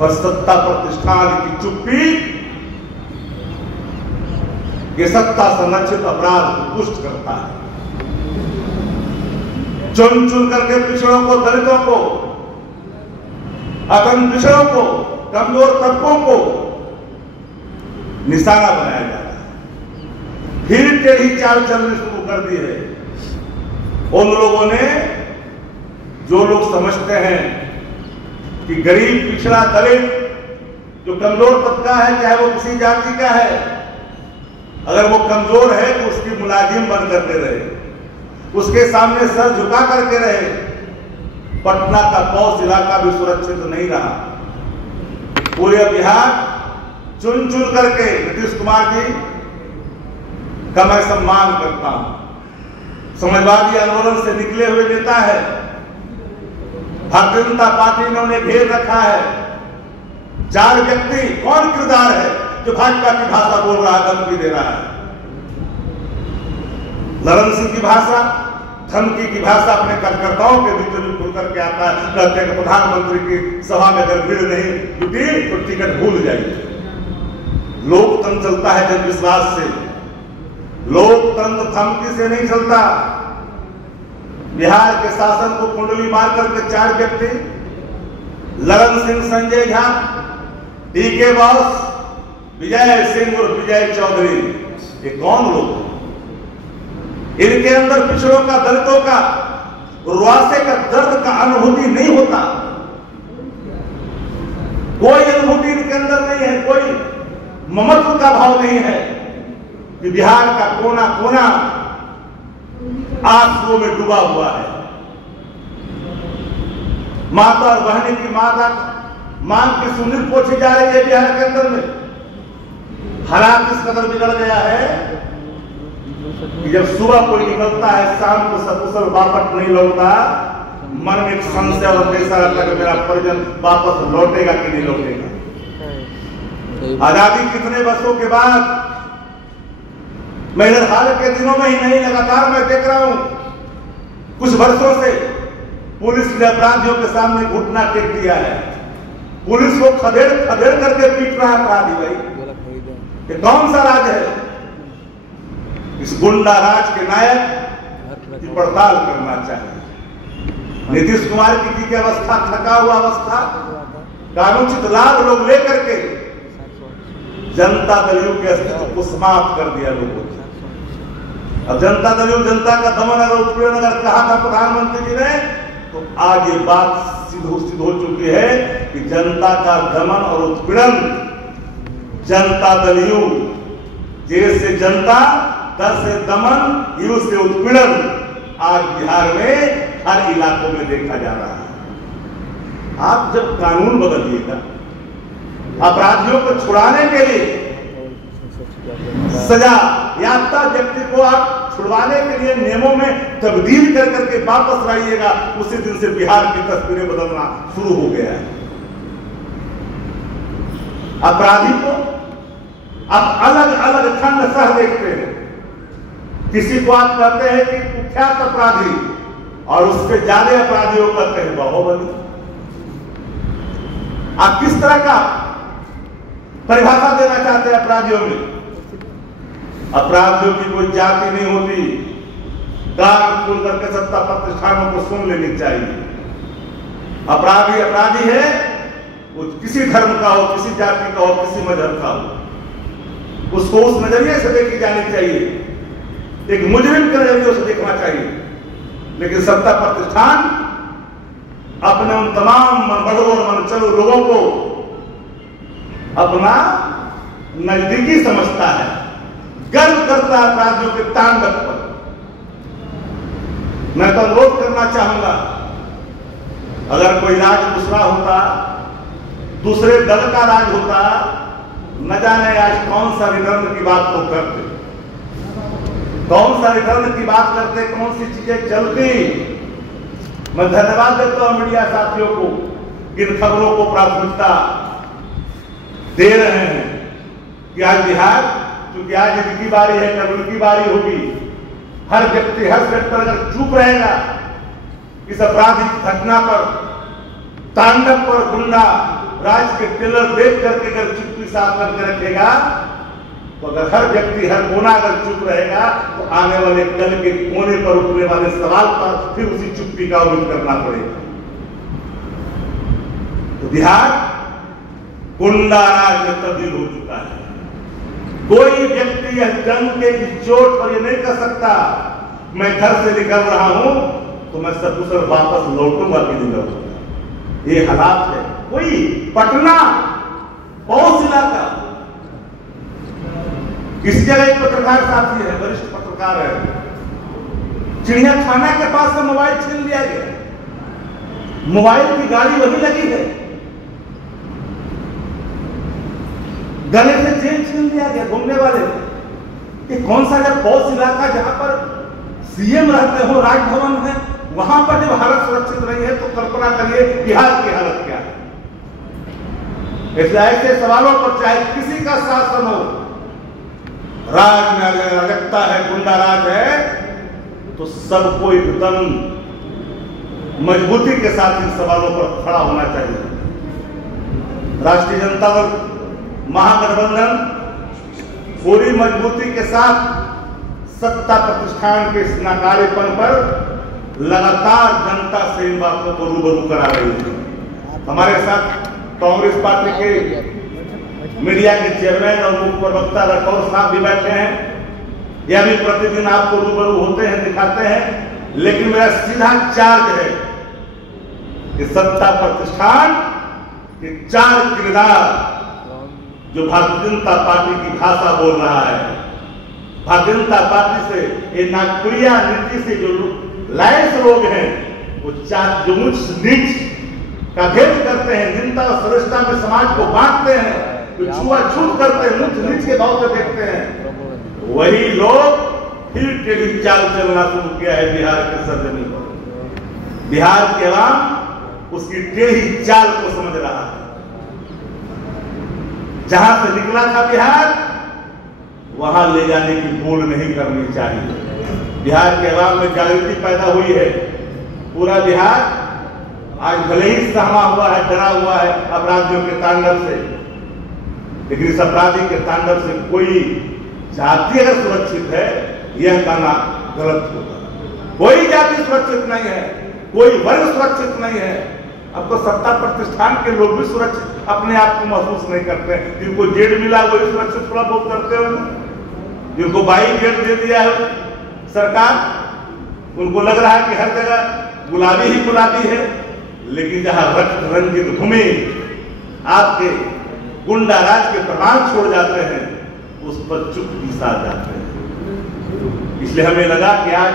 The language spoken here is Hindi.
पर सत्ता प्रतिष्ठान की चुप्पी ये सत्ता संरक्षित अपराध को पुष्ट करता है। चुन चुन करके पिछड़ों को, दलितों को, अगम पिछड़ों को, कमजोर तबकों को निशाना बनाया जा रहा है। फिर टेढ़ी चाल चलनी शुरू कर दी है उन लोगों ने जो लोग समझते हैं कि गरीब, पिछड़ा, दलित जो कमजोर तबका है, चाहे वो किसी जाति का है, अगर वो कमजोर है तो उसकी मुलाजिम बन करके रहे, उसके सामने सर झुका करके रहे। पटना का पौष इलाका भी सुरक्षित नहीं रहा। पूरे बिहार चुन चुन करके नीतीश कुमार जी का मैं सम्मान करता हूं। समाजवादी आंदोलन से निकले हुए नेता है। भारतीय जनता पार्टी ने उन्हें घेर रखा है। 4 व्यक्ति, कौन किरदार है जो भाजपा की भाषा बोल रहा है, धमकी दे रहा है? ललन सिंह की भाषा, धमकी की भाषा अपने कार्यकर्ताओं के बीच में खुल करके आता है। कहते हैं कि प्रधानमंत्री की सभा में अगर भीड़ नहीं जुटी तो टिकट भूल जाइए। लोकतंत्र चलता है जन विश्वास से, लोकतंत्र धमकी से नहीं चलता। बिहार के शासन को कुंडली मार करके 4 व्यक्ति, ललन सिंह, संजय झा, टीके बॉस, विजय सिंह और विजय चौधरी, ये कौन लोग? इनके अंदर पिछड़ों का, दलितों का, रुआसे का, दर्द का अनुभूति नहीं होता। कोई अनुभूति इनके अंदर नहीं है, कोई ममत्व का भाव नहीं है कि बिहार का कोना कोना आंसुओं में डूबा हुआ है। माता और बहनी की मांग की सुंदर पोछी जा रही है बिहार के अंदर में। हालात इस कदर बिगड़ गया है कि जब सुबह कोई निकलता है, शाम को सकुशल वापस नहीं लौटता, मन में एक संशय और अंदेशा रहता है कि मेरा परिजन वापस लौटेगा कि नहीं लौटेगा। आजादी कितने वर्षों के बाद, मैं इधर हाल के दिनों में ही नहीं, लगातार मैं देख रहा हूं कुछ वर्षों से पुलिस ने अपराधियों के सामने घुटना टेक दिया है। पुलिस को खदेड़ खदेड़ करके पीट रहा अपराधी। भाई ये कौन सा राज है? इस गुंडा राज के नायक की पड़ताल करना चाहिए। नीतीश कुमार की अवस्था, थका हुआ अवस्था, कानूनचित लाभ लोग लेकर के जनता दलियों के अस्तित्व को समाप्त कर दिया लोगों ने। अब जनता दलियों, जनता का दमन अगर उत्पीड़न अगर कहा था प्रधानमंत्री जी ने, तो आज ये बात सिद्ध हो चुकी है कि जनता का दमन और उत्पीड़न, जनता दलियों, जे से जनता, दल से दमन, यू से उत्पीड़न आज बिहार में हर इलाकों में देखा जा रहा है। आप जब कानून बदलिएगा, अपराधियों को छुड़ाने के लिए, सजा याफ्ता व्यक्ति को आप छुड़वाने के लिए नियमों में तब्दील कर करके वापस लाइएगा, उसी दिन से बिहार की तस्वीरें बदलना शुरू हो गया है। अपराधी को आप अलग अलग खंड सह देखते हैं। किसी को आप कहते हैं कि कुख्यात अपराधी, और उससे ज्यादा अपराधियों को कहते हैं बाहुबली। आप किस तरह का परिभाषा देना चाहते हैं अपराधियों में? अपराधियों की कोई जाति नहीं होती। कान खोल करके सत्ता प्रतिष्ठानों को सुन लेनी चाहिए। अपराधी अपराधी है, वो किसी धर्म का हो, किसी जाति का हो, किसी मजहब का हो, उसको उस नजरिए से देखी जानी चाहिए, एक मुजरिम के नजरिए से देखना चाहिए। लेकिन सत्ता प्रतिष्ठान अपने उन तमाम मनबड़ों और मनचलों लोगों को अपना नजदीकी समझता है, गर्व करता है अपराधियों के तांडव पर। मैं तो अनुरोध करना चाहूंगा, अगर कोई राज दूसरा होता, दूसरे दल का राज होता, न जाने आज कौन सा रिटर्न की बात तो करते, कौन सा रिटर्न की बात करते, कौन सी चीजें चलती। मैं धन्यवाद देता हूं मीडिया साथियों को, इन खबरों को प्राथमिकता दे रहे हैं कि आज बिहार, क्योंकि आज इनकी बारी है, कल उनकी बारी होगी। हर व्यक्ति, हर सेक्टर अगर चुप रहेगा इस आपराधिक घटना पर, तांडव पर, गुंडा राज के टेलर देख करके अगर चुप्पी साफ करके रखेगा, तो अगर हर व्यक्ति हर कोना अगर चुप रहेगा, तो आने वाले कल के कोने पर उठने वाले सवाल पर फिर उसी चुप्पी का उल्लेख करना पड़ेगा। तो बिहार गुंडा राज में तब्दील हो चुका है। कोई व्यक्ति यह जंग के चोट पर यह नहीं कर सकता मैं घर से निकल रहा हूं तो मैं सकुशल वापस लौटूंगा कि नहीं लौटूंगा। ये हालात है। कोई पटना पौष इलाका, इस जगह एक पत्रकार साथी है, वरिष्ठ पत्रकार है, चिड़िया खाना के पास से मोबाइल छीन लिया गया, मोबाइल की गाड़ी वही लगी है, गले से चेन छीन लिया गया घूमने वाले। ये कौन सा जब पौष इलाका जहां पर सीएम रहते हो, राजभवन है, वहां पर जब हालत सुरक्षित नहीं है तो कल्पना करिए बिहार की हालत क्या है। इसलिए ऐसे सवालों पर चाहे किसी का शासन हो, राज में अगर अराजकता है, गुंडा राज है, तो सबको एकदम मजबूती के साथ इन सवालों पर खड़ा होना चाहिए। राष्ट्रीय जनता दल महागठबंधन पूरी मजबूती के साथ सत्ता प्रतिष्ठान के इस नाकारेपन पर लगातार जनता से इन बातों को रूबरू करा रही है। हमारे साथ कांग्रेस पार्टी के मीडिया के चेयरमैन और मुख्य प्रवक्ता राठौर साहब भी बैठे हैं। यह भी प्रतिदिन आपको रूबरू होते हैं, दिखाते हैं। लेकिन मेरा सीधा चार्ज है कि सत्ता प्रतिष्ठान के 4 किरदार जो भारतीय जनता पार्टी की भाषा बोल रहा है, भारतीय जनता पार्टी से ये नागपुरिया नीति से जो लायंस लोग हैं, वो जो उच्च नीच का भेद करते हैं, निंदा और श्रेष्ठता में समाज को बांटते हैं, जो छुआछूत करते हैं, उच्च नीच के भाव से देखते हैं, वही लोग फिर टेढ़ी चाल चलना शुरू किया है बिहार के सरजमी पर। बिहार के अवाम उसकी टेढ़ी चाल को समझ रहा है। जहां से निकला था बिहार, वहां ले जाने की भूल नहीं करनी चाहिए। बिहार के अवाम में जागृति पैदा हुई है। पूरा बिहार आज भले ही सहमा हुआ है, डरा हुआ है अपराधियों के तांडव से, लेकिन इस अपराधी के तांडव से कोई जाति अगर सुरक्षित है, यह कहना गलत होगा। कोई जाति सुरक्षित नहीं है, कोई वर्ग सुरक्षित नहीं है। आपको सत्ता प्रतिष्ठान के लोग भी सुरक्षित अपने आप को महसूस नहीं करते। जिनको जेड मिला वही सुरक्षित थोड़ा बहुत करते हो, जिनको 22 जेड दे दिया है सरकार, उनको लग रहा है कि हर जगह गुलाबी ही गुलाबी है। लेकिन जहां रक्त रंजित भूमि आपके गुंडा राज के प्रमाण छोड़ जाते हैं, उस पर चुप सा जाते हैं। इसलिए हमें लगा कि आज